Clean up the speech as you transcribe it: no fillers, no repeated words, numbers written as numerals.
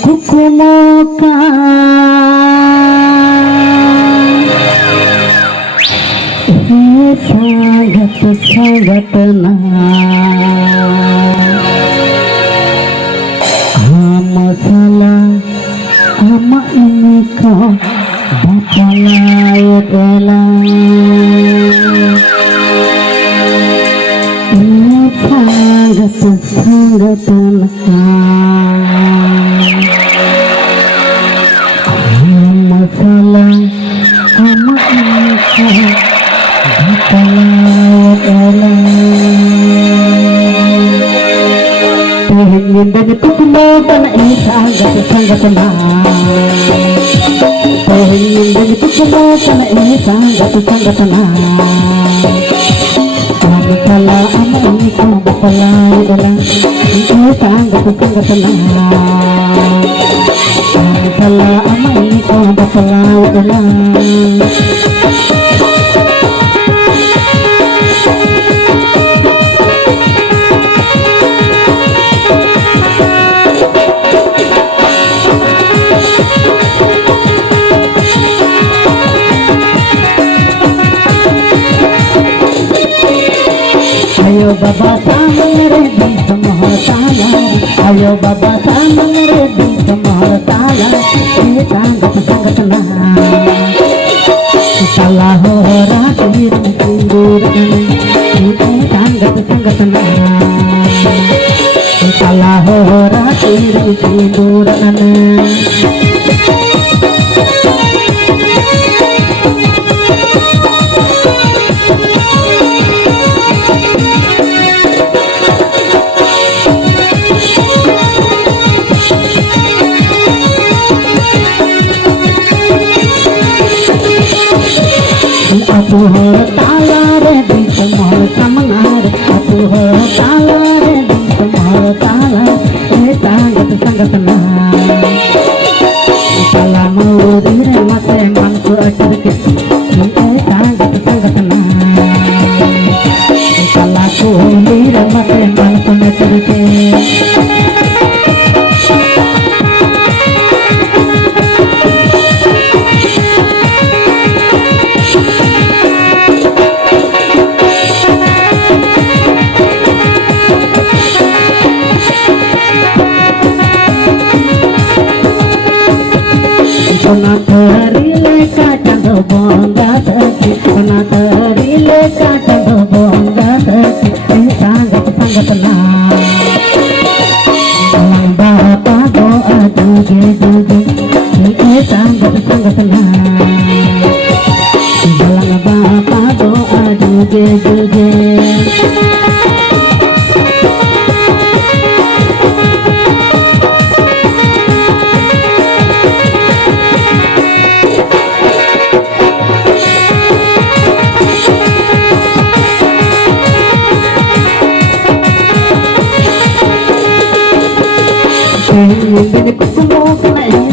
kukumoka sangat sangat masalah ama ini kau bapalai elang sangat sangat masalah ama ini kau bapalai elang Hindan kukumokan sangat sangat Hindan kukumokan sangat sangat Masalah ama ini kau bapalai elang sangat sangat Masalah ama ini kau bapalai elang Ayo baba samang ready samahotala Ayo baba samang ready samahotala sangat sangat salah hora tirum tinduran sangat sangat salah hora tirum tinduran Aku tala ready semua samangar Aku tala ready semua tala sangat sangat tenang Salam udire mate manku acerke sangat sangat tenang Salaku udire mate manku acerke Sonatari kacang bonga tersi, sonatari kacang bonga tersi, sangat sangat tenang. Dalam bapak doa tujuh, sangat sangat tenang. Dalam bapak doa tujuh. Hindan kukumokan